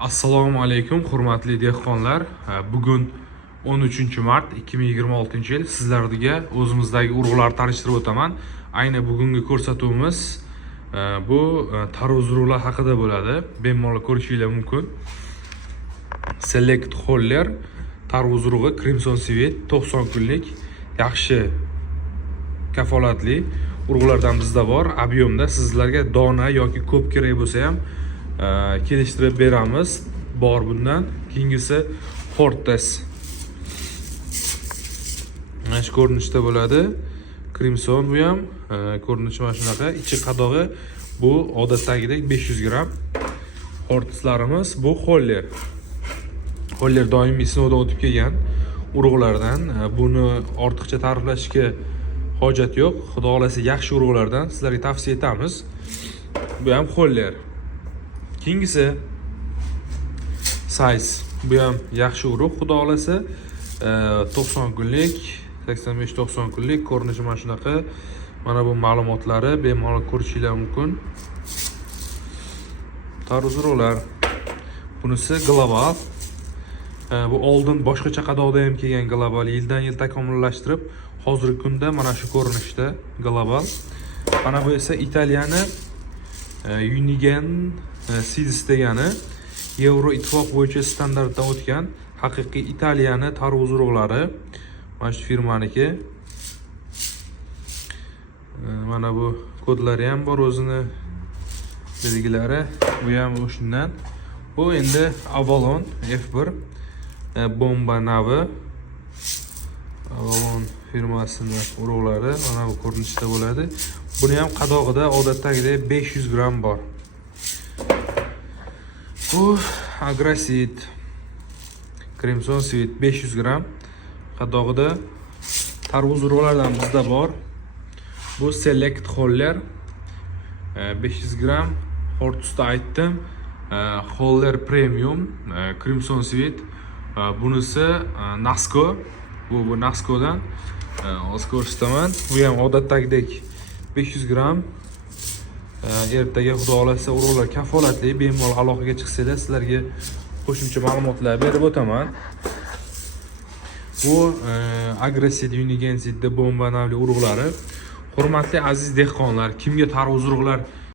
Assalomu alaykum, hurmatli dehqonlar. Bugun 13-mart 2026-yil sizlarga o'zimizdagi urug'larni tanishtirib o'taman. Ayni bugungi ko'rsatuvimiz bu tarvuz urug'lar haqida bo'ladi. Bemalol ko'rishingiz mumkin. Select Holler tarvuz urug'i Crimson Sweet 90 kunlik yaxshi kafolatli urug'lardan bizda bor. Ob'yomda sizlarga dona yoki ko'p kerak bo'lsa ham kelishtirib beramiz. Bor bundan. Keyingisi Hortes. Mana shu ko'rinishda bo'ladi. Crimson bu ham ko'rinishi mana shunaqa. Ichi qadog'i bu odatdagidek 500 gram. Horteslarimiz bu Holler. Holler doimiy sinovdan o'tib kelgan urug'lardan. Buni ortiqcha ta'riflashga hojat yo'q. Xudo xolasa yaxshi urug'lardan sizlarga tavsiya etamiz. Bu ham Holler. Keyingisi Size. Bu ham yaxshi urug', xudo xolasa 90 kunlik, 85-90 kunlik ko'rinishi mana shunaqa. Mana bu ma'lumotlari bemalol ko'rishingiz mumkin. Tarvuz urug'lar. Bunisi global. Bu oldin boshqacha qadoqda ham kelgan global, yildan yil takomillashtirib, hozirgi kunda mana shu ko'rinishda global. Mana bu esa Italiyani Unigen Seeds degani Yevro ittifoq bo'yicha standartdan o'tgan haqiqiy Italiyani tarvuz urug'lari. Mana shu firmaniki. Mana bu kodlari ham bor, o'zini belgilari. Bu ham o'shundan. Bu endi Avalon F1 bomba navi. Avalon firmasining urug'lari mana bu ko'rinishda bo'ladi. Buni ham qadog'ida odatdagidek 500 gram bor. Bu Agraseed Crimson Sweet 500 gram qadog'ida tarvuz urug'lardan bizda bor. Bu Select Holler 500 gram. Hortusda aytdim. Holler Premium Crimson Sweet. Bunisi Nasco. Bu Nasco'dan hozir ko'rsataman. Bu ham odatdagidek 500 gram. Ertaga xudo xolasa urug'lar kafolatli, bemalol aloqaga chiqsanglar sizlarga qo'shimcha ma'lumotlar berib o'taman. Bu Agraseed Unigen Seed bomba navli urug'lari. Hurmatli aziz dehqonlar, kimga tarvuz urug'lar